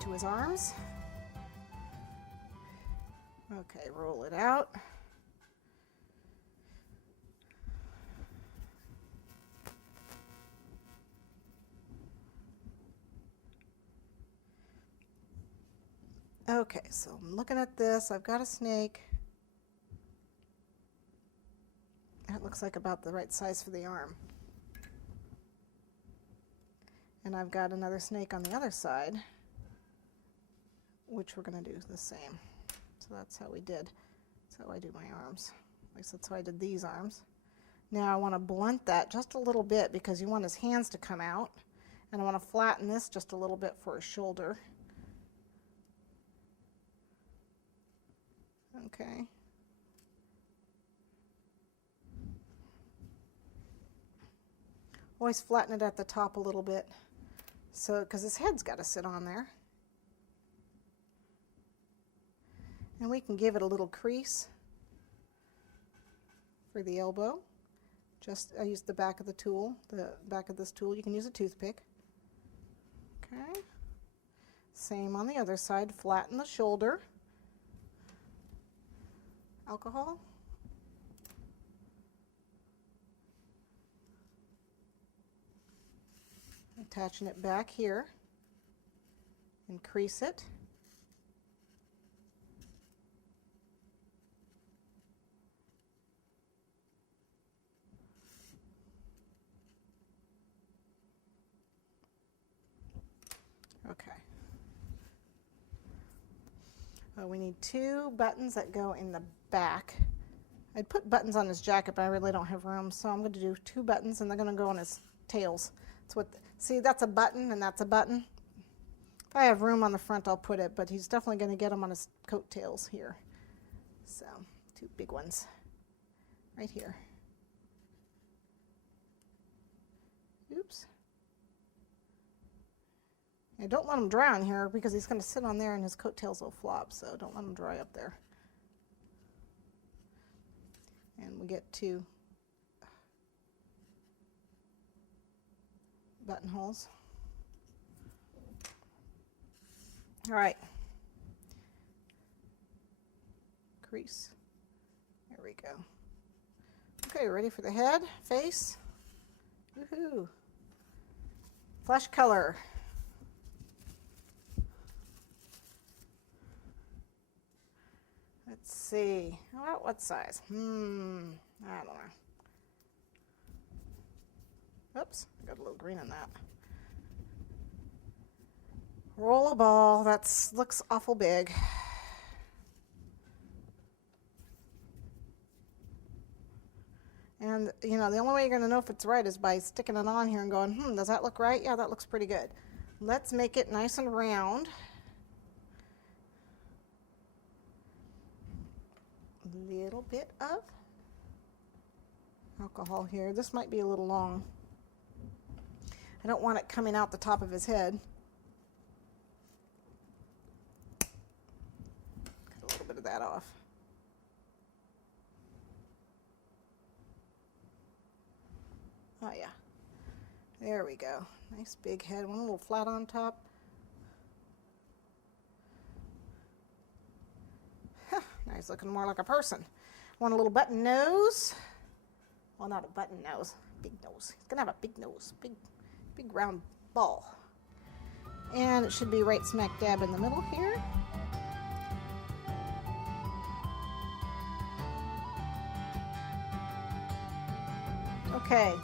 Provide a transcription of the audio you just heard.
into his arms. Okay, roll it out. Okay, so I'm looking at this. I've got a snake. That looks like about the right size for the arm. And I've got another snake on the other side, which we're going to do the same. So that's how we did. That's how I do my arms. At least that's how I did these arms. Now I want to blunt that just a little bit because you want his hands to come out. And I want to flatten this just a little bit for his shoulder. Okay. Always flatten it at the top a little bit, so because his head's got to sit on there. And we can give it a little crease for the elbow. Just I used the back of the tool, the back of this tool. You can use a toothpick. Okay. Same on the other side. Flatten the shoulder. Alcohol. Attaching it back here. Increase it. Okay. We need 2 buttons that go in the back. I'd put buttons on his jacket, but I really don't have room, so I'm going to do 2 buttons, and they're going to go on his tails. That's what. See, that's a button, and that's a button. If I have room on the front, I'll put it, but he's definitely going to get them on his coat tails here. So, 2 big ones right here. Oops. Now, don't let him dry on here because he's going to sit on there and his coattails will flop, so don't let him dry up there. And we get 2 buttonholes. All right. Crease. There we go. Okay, ready for the head, face. Woohoo. Flesh color. Let's see. About what size? I don't know. Oops, I got a little green in that. Roll a ball. That looks awful big. And, you know, the only way you're going to know if it's right is by sticking it on here and going, does that look right? Yeah, that looks pretty good. Let's make it nice and round. A little bit of alcohol here. This might be a little long. I don't want it coming out the top of his head. Cut a little bit of that off. Oh yeah. There we go. Nice big head. One a little flat on top. Now he's looking more like a person. Want a little button nose. Well, not a button nose. Big nose. He's going to have a big nose. Big round ball. And it should be right smack dab in the middle here. Okay,